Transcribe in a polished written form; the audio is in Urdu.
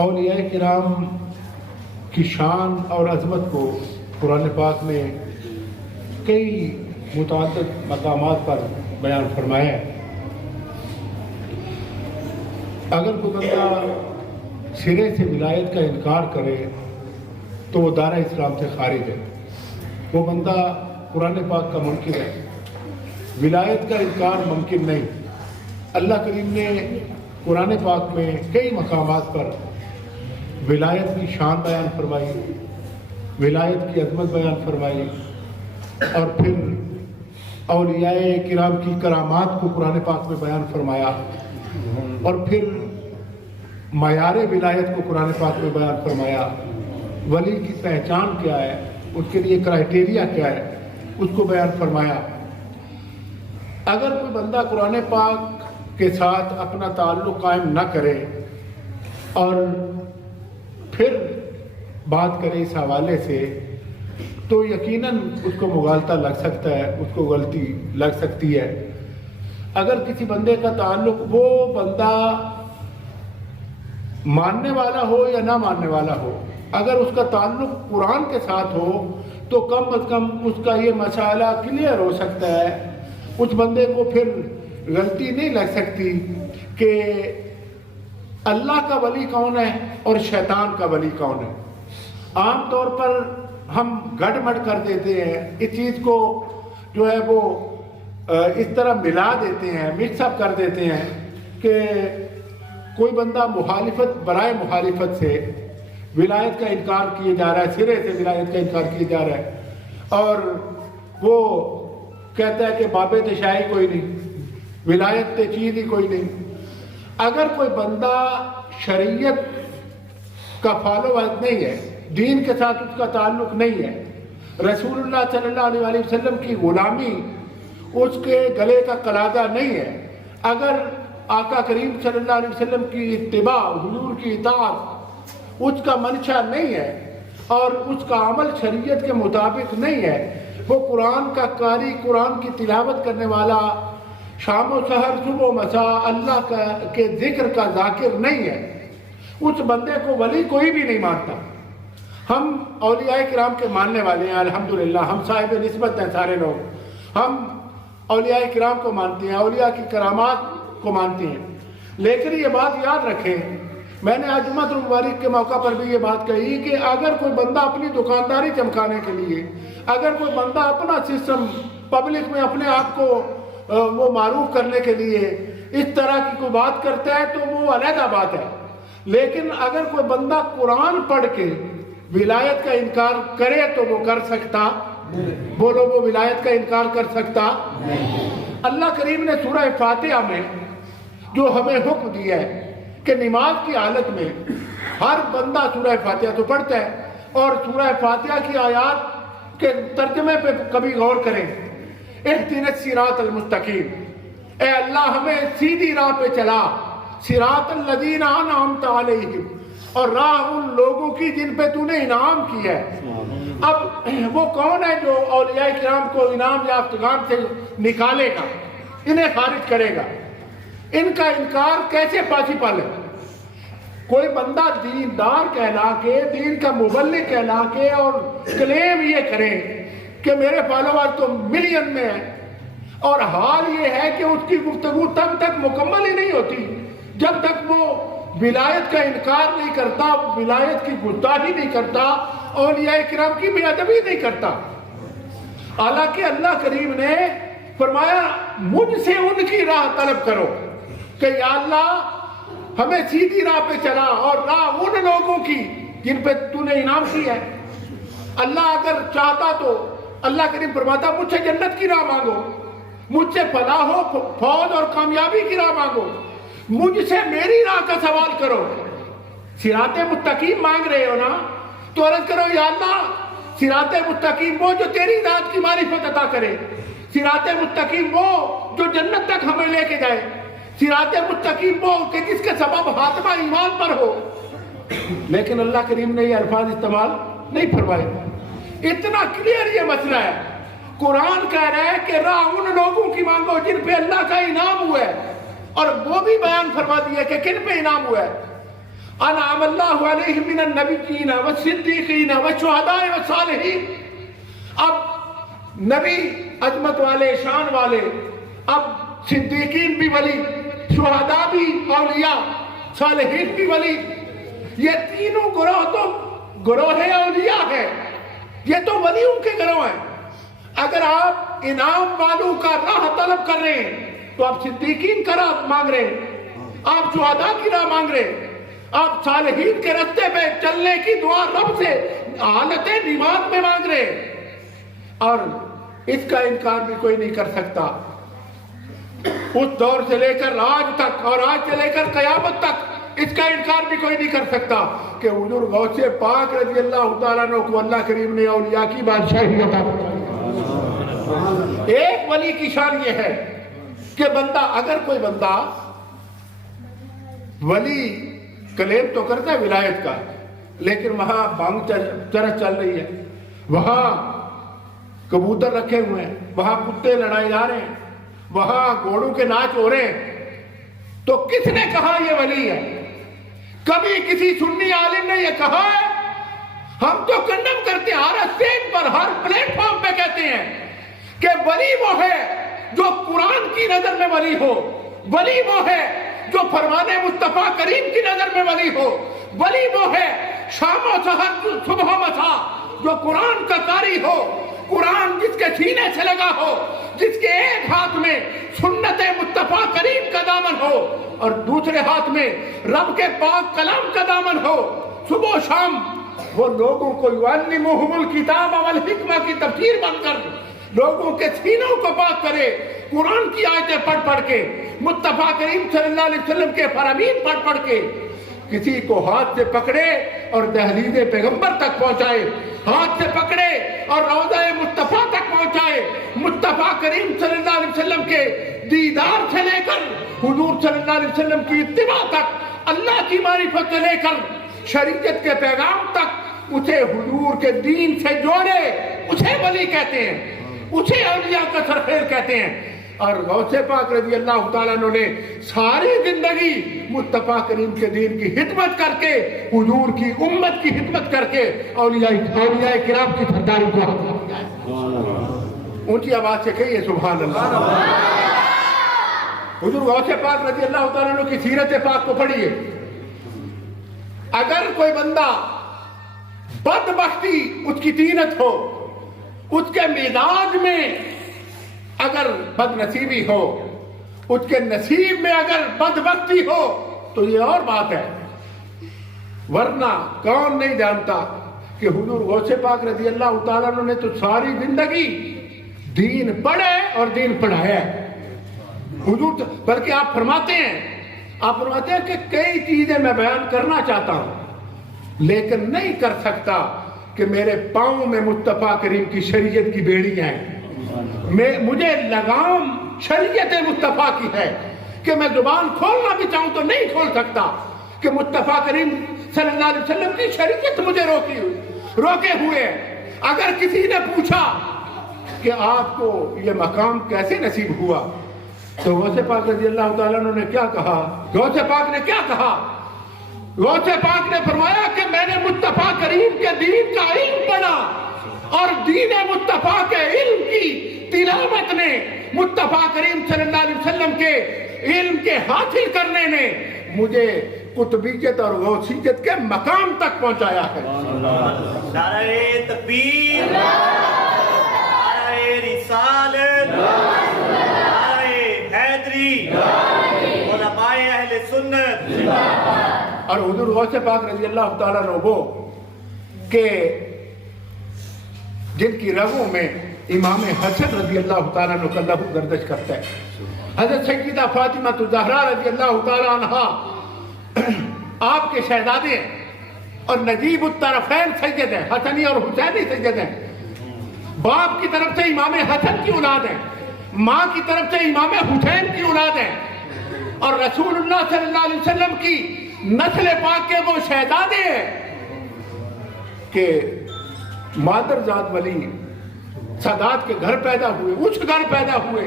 اولیاء کرام کی شان اور عظمت کو قرآن پاک میں کئی متعدد مقامات پر بیان فرمایا ہے۔ اگر کوئی بندہ سرے سے ولایت کا انکار کرے تو وہ دائرہ اسلام سے خارج ہے، وہ بندہ قرآن پاک کا منکر ہے۔ ولایت کا انکار ممکن نہیں۔ اللہ کریم نے قرآن پاک میں کئی مقامات پر ولایت کی شان بیان فرمائی، ولایت کی عظمت بیان فرمائی، اور پھر اولیاء کرام کی کرامات کو قرآن پاک میں بیان فرمایا، اور پھر معیار ولایت کو قرآن پاک میں بیان فرمایا۔ ولی کی پہچان کیا ہے، اس کے لیے کرائٹیریا کیا ہے، اس کو بیان فرمایا۔ اگر کوئی بندہ قرآن پاک کے ساتھ اپنا تعلق قائم نہ کرے اور پھر بات کرے اس حوالے سے، تو یقیناً اس کو مغالطہ لگ سکتا ہے، اس کو غلطی لگ سکتی ہے۔ اگر کسی بندے کا تعلق، وہ بندہ ماننے والا ہو یا نہ ماننے والا ہو، اگر اس کا تعلق قرآن کے ساتھ ہو تو کم از کم اس کا یہ مسئلہ کلیئر ہو سکتا ہے۔ اس بندے کو پھر غلطی نہیں لگ سکتی کہ اللہ کا ولی کون ہے اور شیطان کا ولی کون ہے۔ عام طور پر ہم گڑ مڑ کر دیتے ہیں، اس چیز کو جو ہے وہ اس طرح ملا دیتے ہیں، مکس اپ کر دیتے ہیں کہ کوئی بندہ مخالفت برائے مخالفت سے ولایت کا انکار کیے جا رہا ہے، سرے سے ولایت کا انکار کیے جا رہا ہے، اور وہ کہتا ہے کہ باب تشائی کوئی نہیں، ولایت تے چیز ہی کوئی نہیں۔ اگر کوئی بندہ شریعت کا فالوور نہیں ہے، دین کے ساتھ اس کا تعلق نہیں ہے، رسول اللہ صلی اللہ علیہ وسلم کی غلامی اس کے گلے کا قلادہ نہیں ہے، اگر آقا کریم صلی اللہ علیہ وسلم کی اتباع، حضور کی اطاعت اس کا منشا نہیں ہے، اور اس کا عمل شریعت کے مطابق نہیں ہے، وہ قرآن کا قاری، قرآن کی تلاوت کرنے والا، شام و سحر صبح و مساء اللہ کے ذکر کا ذاکر نہیں ہے، اس بندے کو ولی کوئی بھی نہیں مانتا۔ ہم اولیاء کرام کے ماننے والے ہیں، الحمدللہ، ہم صاحب نسبت ہیں، سارے لوگ ہم اولیاء کرام کو مانتے ہیں، اولیاء کی کرامات کو مانتے ہیں، لیکن یہ بات یاد رکھیں، میں نے آج جمعۃ المبارک کے موقع پر بھی یہ بات کہی کہ اگر کوئی بندہ اپنی دکانداری چمکانے کے لیے، اگر کوئی بندہ اپنا سسٹم پبلک میں اپنے آپ کو وہ معروف کرنے کے لیے اس طرح کی کوئی بات کرتا ہے تو وہ علیحدہ بات ہے، لیکن اگر کوئی بندہ قرآن پڑھ کے ولایت کا انکار کرے تو وہ کر سکتا، بولو، وہ ولایت کا انکار کر سکتا؟ اللہ کریم نے سورہ فاتحہ میں جو ہمیں حکم دیا ہے کہ نماز کی حالت میں ہر بندہ سورہ فاتحہ تو پڑھتا ہے، اور سورہ فاتحہ کی آیات کے ترجمے پہ کبھی غور کریں، اہدنا الصراط المستقیم، اے اللہ ہمیں سیدھی راہ پہ چلا، صراط الذین انعمت علیہم، اور راہ ان لوگوں کی جن پہ تو نے انعام کیا ہے۔ اب وہ کون ہے جو اولیاء کرام کو انعام یافتگان سے نکالے گا، انہیں خارج کرے گا؟ ان کا انکار کیسے پاسبل ہے؟ کوئی بندہ دیندار کہلا کے، دین کا مبلغ کہلا کے، اور کلیم یہ کرے کہ میرے فالوور تو ملین میں ہیں، اور حال یہ ہے کہ اس کی گفتگو تب تک مکمل ہی نہیں ہوتی جب تک وہ ولایت کا انکار نہیں کرتا، ولایت کی گستاخی نہیں کرتا، اولیاء کرام کی بے ادبی نہیں کرتا۔ حالانکہ اللہ کریم نے فرمایا مجھ سے ان کی راہ طلب کرو کہ یا اللہ ہمیں سیدھی راہ پہ چلا، اور راہ ان لوگوں کی جن پہ تو نے انعام کیا ہے۔ اللہ اگر چاہتا تو اللہ کریم فرماتا مجھ سے جنت کی راہ مانگو، مجھ سے فلاح و فوز اور کامیابی کی راہ مانگو، مجھ سے میری راہ کا سوال کرو۔ صراط مستقیم مانگ رہے ہو نا، تو عرض کرو یا اللہ صراط مستقیم وہ جو تیری ذات کی معرفت عطا کرے، صراط مستقیم وہ جو جنت تک ہمیں لے کے جائے، صراط مستقیم وہ کہ جس کے سبب خاتمہ ایمان پر ہو۔ لیکن اللہ کریم نے یہ الفاظ استعمال نہیں فرمائے۔ اتنا کلیئر یہ مسئلہ ہے، قرآن کہہ رہا ہے کہ راہ ان لوگوں کی مانگو جن پہ اللہ کا انعام ہوا ہے، اور وہ بھی بیان فرما دیا کہ کن پہ انعام ہوا ہے۔ انعم اللہ علیہم من النبیین والصدیقین والشہداء والصالحین. اب نبی عظمت والے، شان والے، اب صدیقین بھی ولی، شہداء بھی اولیاء، صالحین بھی ولی. یہ تینوں گروہ تو گروہ اولیاء ہے، یہ تو ولیوں کے گروہ ہیں. اگر آپ انعام والوں کا راہ طلب کر رہے ہیں تو آپ صدیقین کا راہ مانگ رہے ہیں، آپ شہداء کی راہ مانگ رہے ہیں، آپ صالحین کے راستے پہ چلنے کی دعا رب سے حالت نماز میں مانگ رہے ہیں. اور اس کا انکار بھی کوئی نہیں کر سکتا. اس دور سے لے کر آج تک اور آج سے لے کر قیامت تک اس کا انکار بھی کوئی نہیں کر سکتا کہ حضور غوث پاک رضی اللہ تعالیٰ عنہ کو اللہ کریم نے اولیاء کی بادشاہی عطا فرمائی. ایک ولی کی شان یہ ہے کہ بندہ، اگر کوئی بندہ ولی کلیم تو کرتا ہے ولایت کا، لیکن وہاں بانگ چرچ چل رہی ہے، وہاں کبوتر رکھے ہوئے ہیں، وہاں کتے لڑائے جا رہے ہیں، وہاں گھوڑوں کے ناچ ہو رہے ہیں، تو کس نے کہا یہ ولی ہے؟ کبھی کسی سنی عالم نے یہ کہا ہے؟ ہم تو کنڈم کرتے ہیں، ہر اسٹیج پر، ہر پلیٹ فارم پہ کہتے ہیں کہ ولی وہ ہے جو قرآن کی نظر میں ولی ہو، ولی وہ ہے جو فرمان مصطفیٰ کریم کی نظر میں ولی ہو، ولی وہ ہے شام و سحر صبح و مساء جو قرآن کا قاری ہو، قرآن جس کے سینے سے لگا ہو، جس کے ایک ہاتھ میں سنت مصطفیٰ کریم کا دامن ہو اور دوسرے ہاتھ میں رب کے پاک کلام کا دامن ہو. صبح و شام وہ لوگوں کو یعلمہم الکتاب والحکمہ کی تفسیر بن کر لوگوں کے سینوں کو پاک کرے، قرآن کی آیتیں پڑھ پڑھ کے، مصطفیٰ کریم صلی اللہ علیہ وسلم کے فرامین پڑھ پڑھ کے کسی کو ہاتھ سے پکڑے اور دہلیز پیغمبر تک پہنچائے، ہاتھ سے پکڑے اور روضہ مصطفیٰ تک پہنچائے، مصطفیٰ کریم صلی اللہ علیہ وسلم کے دیدار سے لے کر حضور صلی اللہ علیہ وسلم کی اتباع تک، اللہ کی معرفت سے لے کر شریعت کے پیغام تک اسے حضور کے دین سے جوڑے، اسے ولی کہتے ہیں، اسے اولیاء کا سرخیل کہتے ہیں. اور غوث پاک رضی اللہ تعالیٰ عنہ نے ساری زندگی مصطفیٰ کریم کے دین کی خدمت کر کے، حضور کی امت کی خدمت کر کے اولیاء کرام کی سرداری کو حاصل کیا ہے. اونچی آواز سے کہیے سبحان اللہ. حضور غوث پاک رضی اللہ تعالیٰ عنہ کی سیرت پاک کو پڑھیے. اگر کوئی بندہ بدبختی اس کی طینت ہو، اس کے مزاج میں اگر بد نصیبی ہو، اس کے نصیب میں اگر بدبختی ہو تو یہ اور بات ہے، ورنہ کون نہیں جانتا کہ حضور غوث پاک رضی اللہ تعالیٰ عنہ نے تو ساری زندگی دین پڑھے اور دین پڑھایا ہے. حضور بلکہ آپ فرماتے ہیں کہ کئی چیزیں میں بیان کرنا چاہتا ہوں لیکن نہیں کر سکتا کہ میرے پاؤں میں مصطفیٰ کریم کی شریعت کی بیڑیاں ہیں، مجھے لگام شریعت مصطفیٰ کی ہے کہ میں زبان کھولنا بھی چاہوں تو نہیں کھول سکتا کہ مصطفیٰ کریم صلی اللہ علیہ وسلم کی شریعت مجھے روکے ہوئے. اگر کسی نے پوچھا کہ آپ کو یہ مقام کیسے نصیب ہوا تو غوث پاک رضی اللہ تعالیٰ عنہ نے کیا کہا؟ غوث پاک نے کیا کہا؟ غوث پاک نے فرمایا کہ میں نے مصطفیٰ کریم کے دین کا علم پڑھا اور دین مصطفیٰ کے علم کی تلاوت نے، مصطفیٰ کریم صلی اللہ علیہ وسلم کے علم کے حاصل کرنے نے مجھے قطبیت اور غوثیت کے مقام تک پہنچایا ہے. نعرہ تکبیر، نعرہ رسالت، نعرہ حیدری، علماء اہل سنت. اور حضور غوث پاک رضی اللہ تعالیٰ عنہ وہ کہ جن کی رگوں میں امام حسن رضی اللہ تعالیٰ عنہ کا لہو گردش کرتا ہے. حضرت سیدہ فاطمہ زہرا رضی اللہ تعالیٰ عنہ آپ کے شہزادے ہیں اور نجیب الطرفین سید ہیں، حسنی اور حسینی سید ہیں. باپ کی طرف سے امام حسن کی اولاد ہیں، ماں کی طرف سے امام حسین کی اولاد ہیں، اور رسول اللہ صلی اللہ علیہ وسلم کی نسل پاک کے وہ شہزادے ہیں کہ مادر ذات ولی سادات کے گھر پیدا ہوئے، اچھ گھر پیدا ہوئے.